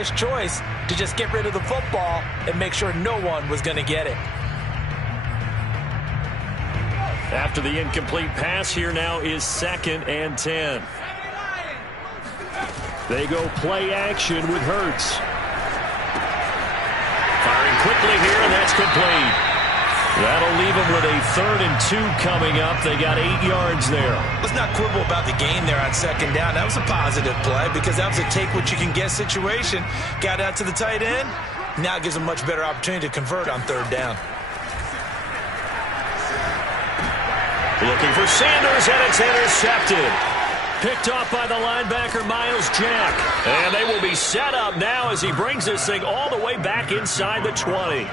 wise choice to just get rid of the football and make sure no one was going to get it. After the incomplete pass, here now is 2nd and 10. They go play action with Hurts. Firing quickly here, and that's complete. That'll leave them with a 3rd and 2 coming up. They got 8 yards there. Let's not quibble about the gain there on 2nd down. That was a positive play because that was a take-what-you-can-get situation. Got out to the tight end. Now it gives them a much better opportunity to convert on 3rd down. Looking for Sanders, and it's intercepted. Picked off by the linebacker, Miles Jack. And they will be set up now as he brings this thing all the way back inside the 20.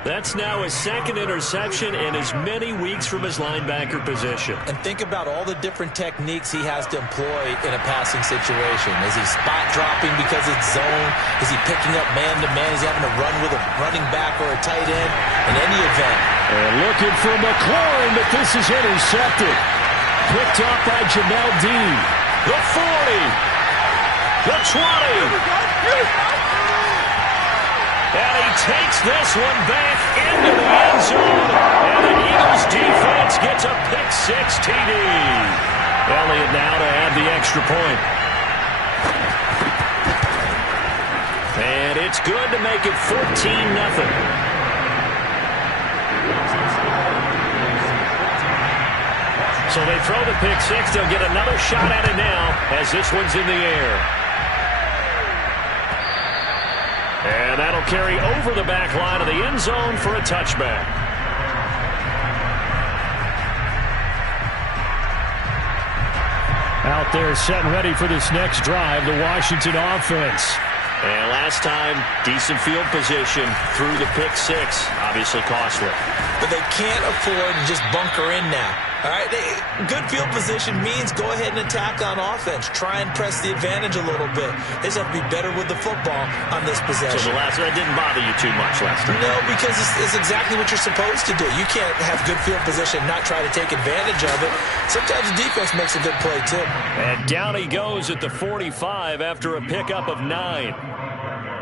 That's now his 2nd interception in as many weeks from his linebacker position. And think about all the different techniques he has to employ in a passing situation. Is he spot dropping because it's zone? Is he picking up man-to-man? Is he having to run with a running back or a tight end? In any event. And looking for McLaurin, but this is intercepted. Picked off by Jamel Dean. The 40. The 20. And he takes this one back into the end zone. And the Eagles defense gets a pick-6 TD. Elliott now to add the extra point. And it's good to make it 14-0. So they throw the pick-6. They'll get another shot at it now as this one's in the air. And that'll carry over the back line of the end zone for a touchback. Out there set and ready for this next drive, the Washington offense. And last time, decent field position through the pick-6. Obviously costly. But they can't afford to just bunker in now. All right, good field position means go ahead and attack on offense. Try and press the advantage a little bit. They just have to be better with the football on this possession. So that didn't bother you too much last time? No, because it's exactly what you're supposed to do. You can't have good field position and not try to take advantage of it. Sometimes the defense makes a good play, too. And down he goes at the 45 after a pickup of 9.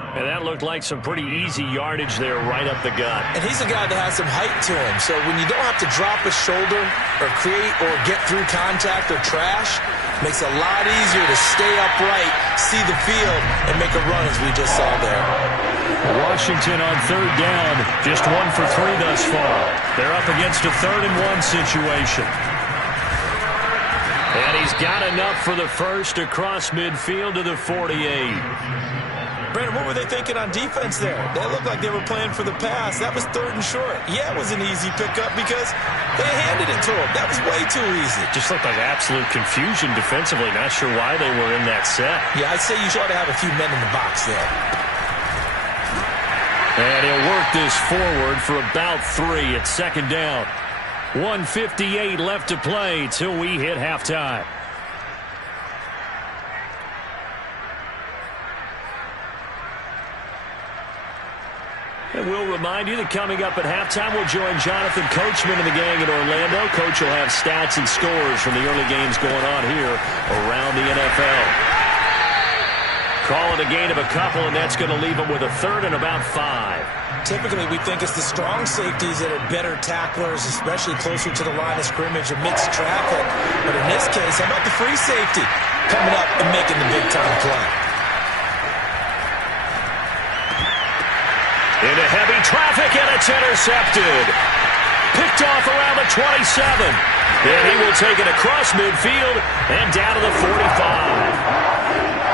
And that looked like some pretty easy yardage there right up the gut. And he's a guy that has some height to him. So when you don't have to drop a shoulder or create or get through contact or trash, makes it a lot easier to stay upright, see the field, and make a run as we just saw there. Washington on 3rd down, just 1 for 3 thus far. They're up against a 3rd and 1 situation. And he's got enough for the first across midfield to the 48. Brandon, what were they thinking on defense there? They looked like they were playing for the pass. That was 3rd and short. Yeah, it was an easy pickup because they handed it to him. That was way too easy. Just looked like absolute confusion defensively. Not sure why they were in that set. Yeah, I'd say you ought to have a few men in the box there. And he'll work this forward for about 3 at 2nd down. 1:58 left to play till we hit halftime. And we'll remind you that coming up at halftime, we'll join Jonathan Coachman and the gang in Orlando. Coach will have stats and scores from the early games going on here around the NFL. Call it a gain of a couple, and that's going to leave them with a 3rd and about 5. Typically, we think it's the strong safeties that are better tacklers, especially closer to the line of scrimmage amidst traffic. But in this case, how about the free safety coming up and making the big-time play? Into heavy traffic, and it's intercepted. Picked off around the 27. And he will take it across midfield and down to the 45.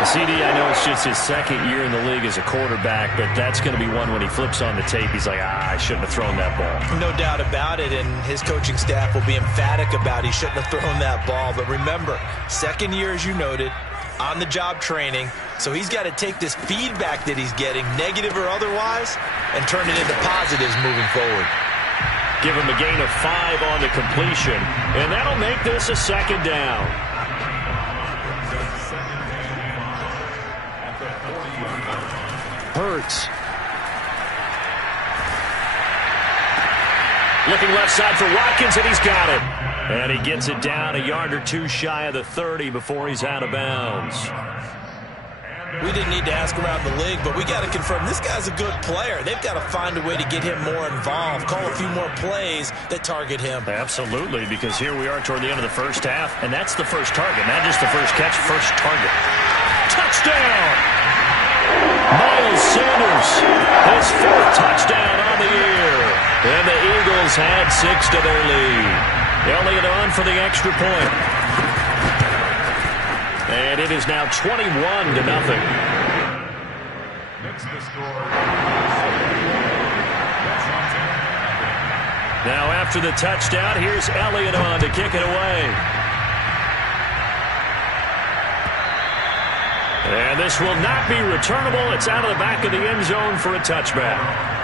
CD, I know it's just his 2nd year in the league as a quarterback, but that's going to be one when he flips on the tape. He's like, I shouldn't have thrown that ball. No doubt about it, and his coaching staff will be emphatic about he shouldn't have thrown that ball. But remember, 2nd year, as you noted, on-the-job training. So he's got to take this feedback that he's getting, negative or otherwise, and turn it into positives moving forward. Give him a gain of 5 on the completion, and that'll make this a 2nd down. Hurts. Looking left side for Watkins, and he's got it. And he gets it down a yard or 2 shy of the 30 before he's out of bounds. We didn't need to ask around the league, but we got to confirm this guy's a good player. They've got to find a way to get him more involved, call a few more plays that target him. Absolutely, because here we are toward the end of the first half, and that's the first target, not just the first catch, first target. Touchdown! Miles Sanders, his 4th touchdown on the year. And the Eagles had 6 to their lead. Elliott on for the extra point. And it is now 21 to nothing. Now after the touchdown, here's Elliott on to kick it away. And this will not be returnable. It's out of the back of the end zone for a touchback.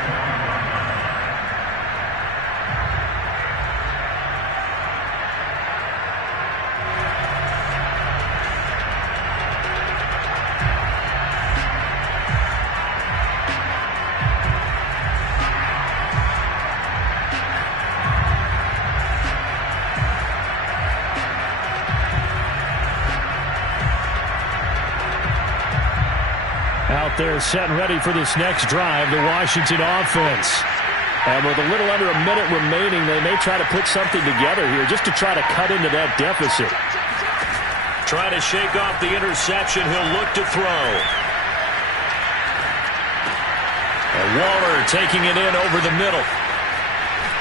Out there set and ready for this next drive, the Washington offense. And with a little under a minute remaining, they may try to put something together here just to try to cut into that deficit. Trying to shake off the interception. He'll look to throw. And Waller taking it in over the middle.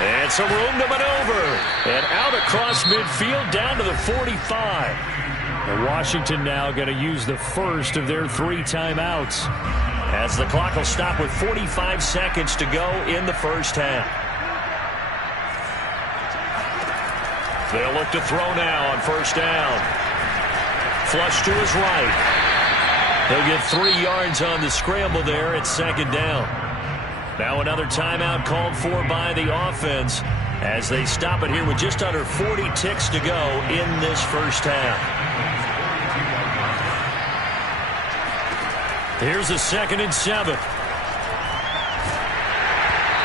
And some room to maneuver. And out across midfield down to the 45. And Washington now going to use the first of their 3 timeouts as the clock will stop with 45 seconds to go in the first half. They'll look to throw now on first down. Flush to his right. He'll get 3 yards on the scramble there at 2nd down. Now another timeout called for by the offense as they stop it here with just under 40 ticks to go in this first half. Here's a 2nd and 7.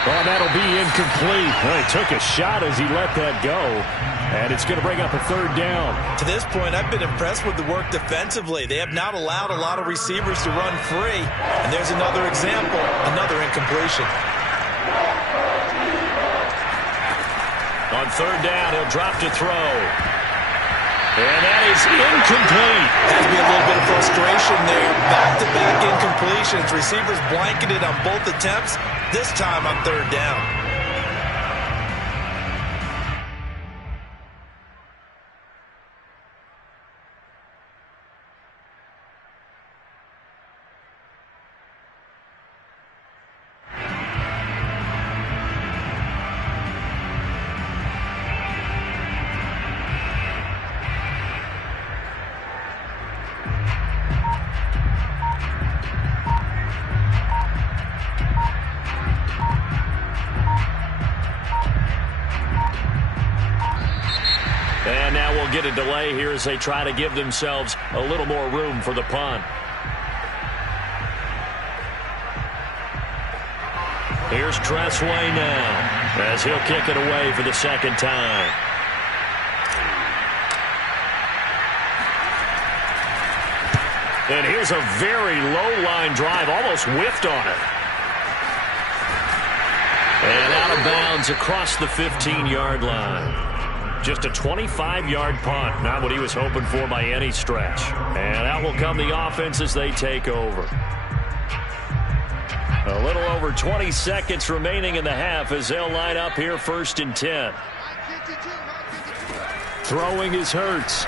Well, that'll be incomplete. Well, he took a shot as he let that go. And it's going to bring up a 3rd down. To this point, I've been impressed with the work defensively. They have not allowed a lot of receivers to run free. And there's another example, another incompletion. On 3rd down, he'll drop to throw. And that is incomplete. Has to be a little bit of frustration there. Back-to-back incompletions. Receivers blanketed on both attempts, this time on 3rd down. And now we'll get a delay here as they try to give themselves a little more room for the punt. Here's Tressway now as he'll kick it away for the 2nd time. And here's a very low-line drive, almost whiffed on it. And out of bounds across the 15-yard line. Just a 25-yard punt, not what he was hoping for by any stretch. And out will come the offense as they take over. A little over 20 seconds remaining in the half as they'll line up here 1st and 10. Throwing is Hurts.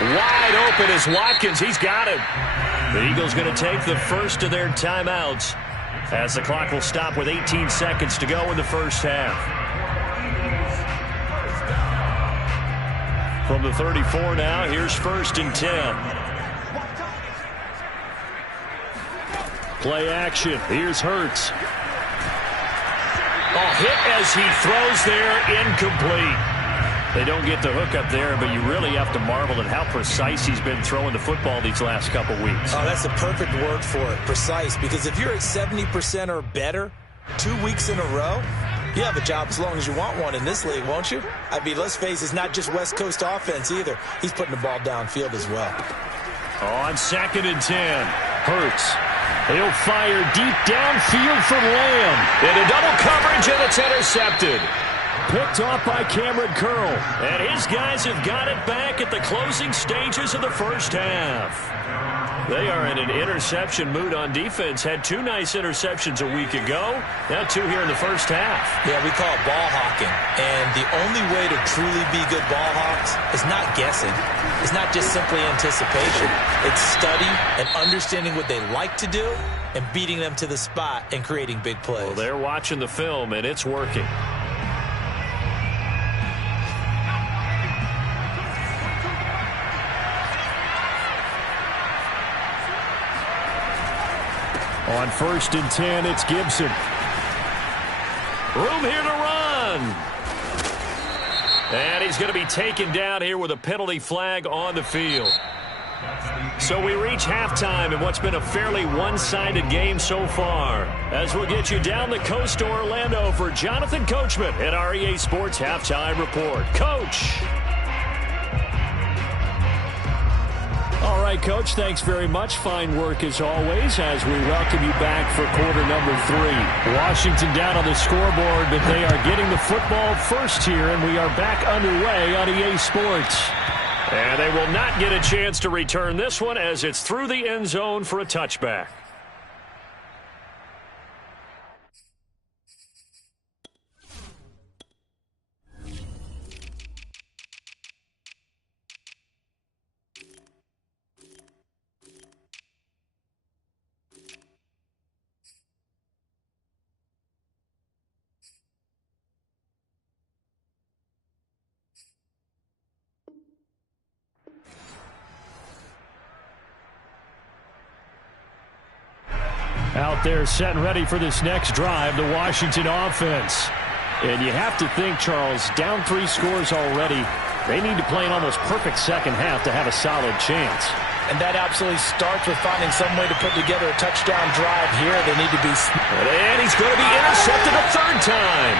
Wide open is Watkins. He's got it. The Eagles going to take the first of their timeouts as the clock will stop with 18 seconds to go in the first half. From the 34 now, here's 1st and 10. Play action. Here's Hurts. Oh, hit as he throws there, incomplete. They don't get the hook up there, but you really have to marvel at how precise he's been throwing the football these last couple weeks. Oh, that's the perfect word for it, precise, because if you're at 70% or better 2 weeks in a row, you have a job as long as you want one in this league, won't you? I mean, let's face it, it's not just West Coast offense either. He's putting the ball downfield as well. On 2nd and 10, Hurts. He'll fire deep downfield for Lamb. Into double coverage, and it's intercepted. Picked off by Cameron Curl. And his guys have got it back at the closing stages of the first half. They are in an interception mood on defense. Had 2 nice interceptions a week ago. Now 2 here in the first half. Yeah, we call it ball hawking. And the only way to truly be good ball hawks is not guessing. It's not just simply anticipation. It's study and understanding what they like to do and beating them to the spot and creating big plays. Well, they're watching the film, and it's working. On 1st and 10, it's Gibson. Room here to run. And he's going to be taken down here with a penalty flag on the field. So we reach halftime in what's been a fairly one-sided game so far. As we'll get you down the coast to Orlando for Jonathan Coachman at our EA Sports Halftime Report. Coach. All right, Coach, thanks very much. Fine work as always as we welcome you back for quarter number 3. Washington down on the scoreboard, but they are getting the football first here, and we are back underway on EA Sports. And they will not get a chance to return this one as it's through the end zone for a touchback. Out there set and ready for this next drive, the Washington offense. And you have to think, Charles, down 3 scores already. They need to play an almost perfect second half to have a solid chance. And that absolutely starts with finding some way to put together a touchdown drive here. They need to be smart. And he's going to be intercepted a 3rd time.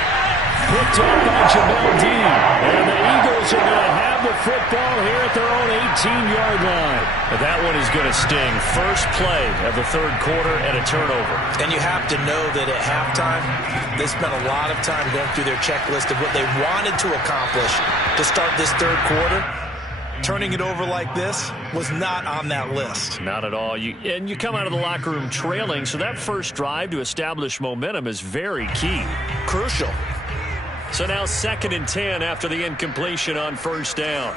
Picked up by Jamel Dean. And the Eagles are going to have the football here at their own 18-yard line. And that one is going to sting. First play of the 3rd quarter and a turnover. And you have to know that at halftime, they spent a lot of time going through their checklist of what they wanted to accomplish to start this 3rd quarter. Turning it over like this was not on that list. Not at all. And you come out of the locker room trailing, so that first drive to establish momentum is very key. Crucial. So now 2nd and 10 after the incompletion on 1st down.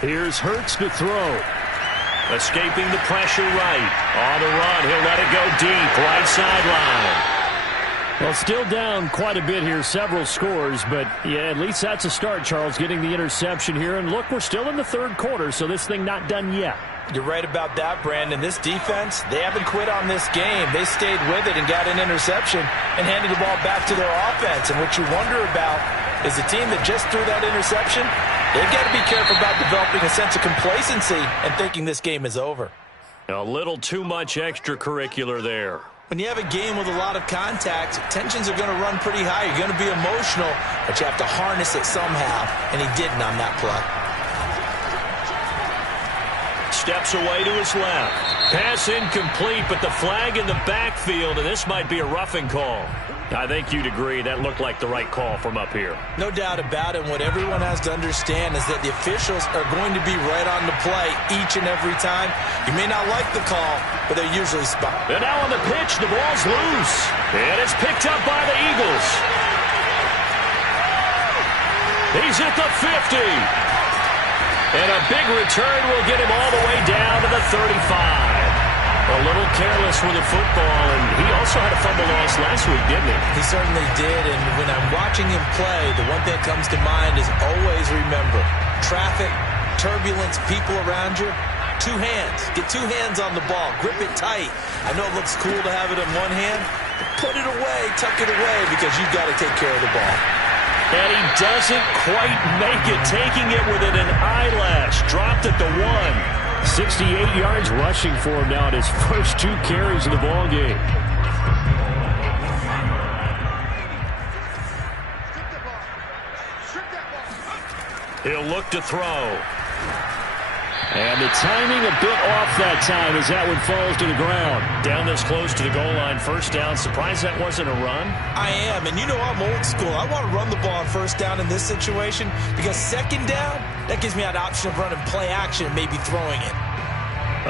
Here's Hurts to throw. Escaping the pressure right. On the run, he'll let it go deep. Right sideline. Well, still down quite a bit here, several scores, but yeah, at least that's a start, Charles, getting the interception here. And look, we're still in the 3rd quarter, so this thing not done yet. You're right about that, Brandon. This defense, they haven't quit on this game. They stayed with it and got an interception and handed the ball back to their offense. And what you wonder about is the team that just threw that interception, they've got to be careful about developing a sense of complacency and thinking this game is over. A little too much extracurricular there. When you have a game with a lot of contact, tensions are going to run pretty high. You're going to be emotional, but you have to harness it somehow, and he didn't on that play. Steps away to his left. Pass incomplete, but the flag in the backfield, and this might be a roughing call. I think you'd agree that looked like the right call from up here. No doubt about it. What everyone has to understand is that the officials are going to be right on the play each and every time. You may not like the call, but they're usually spot. And now on the pitch, the ball's loose. And it's picked up by the Eagles. He's at the 50. And a big return will get him all the way down to the 35. A little careless with the football, and he also had a fumble loss last week, didn't he? He certainly did, and when I'm watching him play, the one thing that comes to mind is always remember, traffic, turbulence, people around you, 2 hands. Get 2 hands on the ball. Grip it tight. I know it looks cool to have it in one hand, but put it away, tuck it away, because you've got to take care of the ball. And he doesn't quite make it, taking it within an eyelash. Dropped at the 1. 68 yards rushing for him now at his first 2 carries of the ball game. He'll look to throw. And the timing a bit off that time as that one falls to the ground. Down this close to the goal line, first down. Surprised that wasn't a run? I am, and you know I'm old school. I want to run the ball on first down in this situation because second down, that gives me an option of running play action and maybe throwing it.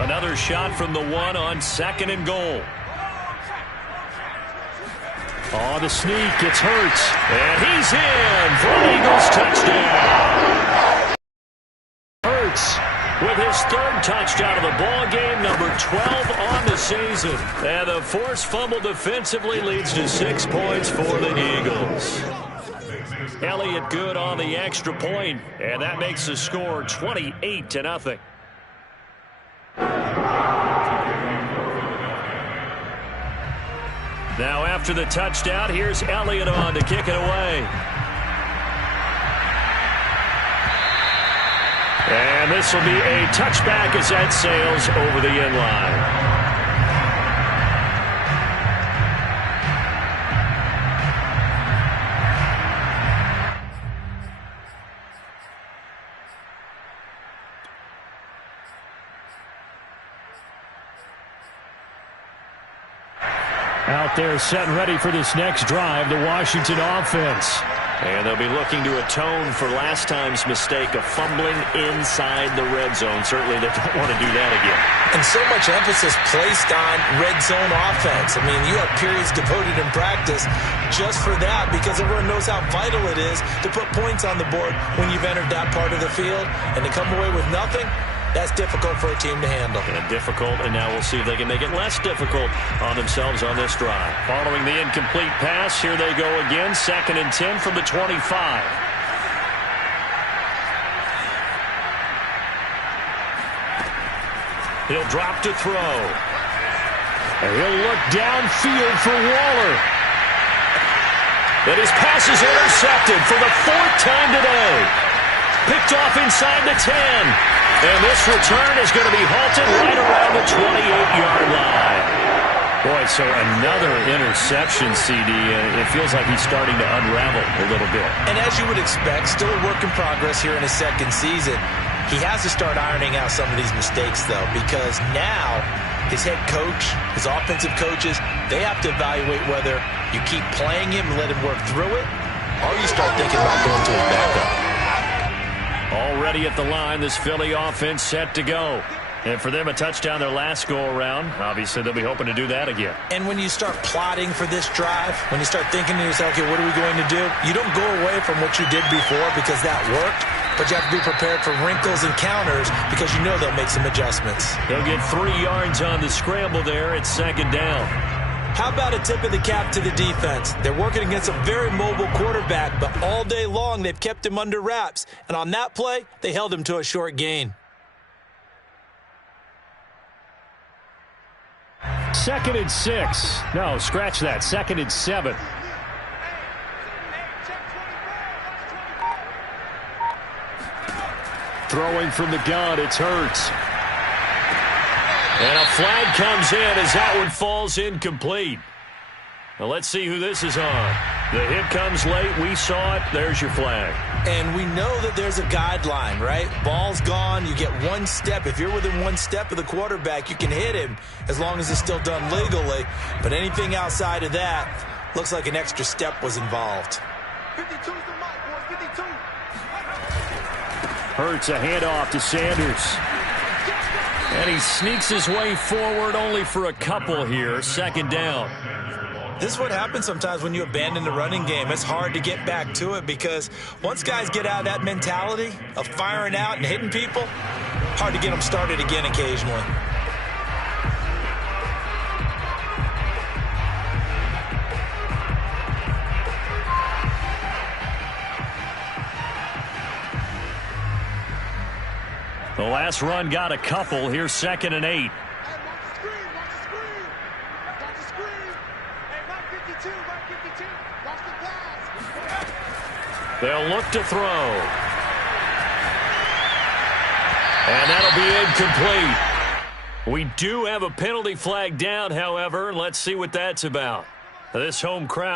Another shot from the one on second and goal. Oh, the sneak, it's Hurts. And he's in for an Eagles touchdown. Hurts with his third touchdown of the ball game, number 12 on the season. And the forced fumble defensively leads to 6 points for the Eagles. Elliott good on the extra point, and that makes the score 28-0. Now after the touchdown, here's Elliott on to kick it away. And this will be a touchback as that sails over the end line. Out there set and ready for this next drive, the Washington offense. And they'll be looking to atone for last time's mistake of fumbling inside the red zone. Certainly they don't want to do that again. And so much emphasis placed on red zone offense. I mean, you have periods devoted in practice just for that because everyone knows how vital it is to put points on the board when you've entered that part of the field. And to come away with nothing, that's difficult for a team to handle. And difficult, and now we'll see if they can make it less difficult on themselves on this drive. Following the incomplete pass, here they go again. 2nd and 10 from the 25. He'll drop to throw. And he'll look downfield for Waller. But his pass is intercepted for the 4th time today. Picked off inside the 10. And this return is going to be halted right around the 28-yard line. Boy, so another interception, CD. It feels like he's starting to unravel a little bit. And as you would expect, still a work in progress here in his second season. He has to start ironing out some of these mistakes, though, because now his head coach, his offensive coaches, they have to evaluate whether you keep playing him and let him work through it, or you start thinking about going to his backup. Already at the line, this Philly offense set to go. And for them, a touchdown their last go-around. Obviously, they'll be hoping to do that again. And when you start plotting for this drive, when you start thinking to yourself, okay, what are we going to do? You don't go away from what you did before because that worked, but you have to be prepared for wrinkles and counters because you know they'll make some adjustments. They'll get 3 yards on the scramble there at 2nd down. How about a tip of the cap to the defense? They're working against a very mobile quarterback, but all day long they've kept him under wraps. And on that play, they held him to a short gain. 2nd and 6. No, scratch that. 2nd and 7. Throwing from the gun, it's Hurts. And a flag comes in as that one falls incomplete. Now let's see who this is on. The hit comes late. We saw it. There's your flag. And we know that there's a guideline, right? Ball's gone. You get 1 step. If you're within 1 step of the quarterback, you can hit him as long as it's still done legally. But anything outside of that looks like an extra step was involved. 52's the mark, boys. 52. Hurts a handoff to Sanders. And he sneaks his way forward only for a couple here. 2nd down. This is what happens sometimes when you abandon the running game. It's hard to get back to it because once guys get out of that mentality of firing out and hitting people, hard to get them started again occasionally. The last run got a couple. Here's 2nd and 8. They'll look to throw. And that'll be incomplete. We do have a penalty flag down, however. Let's see what that's about. This home crowd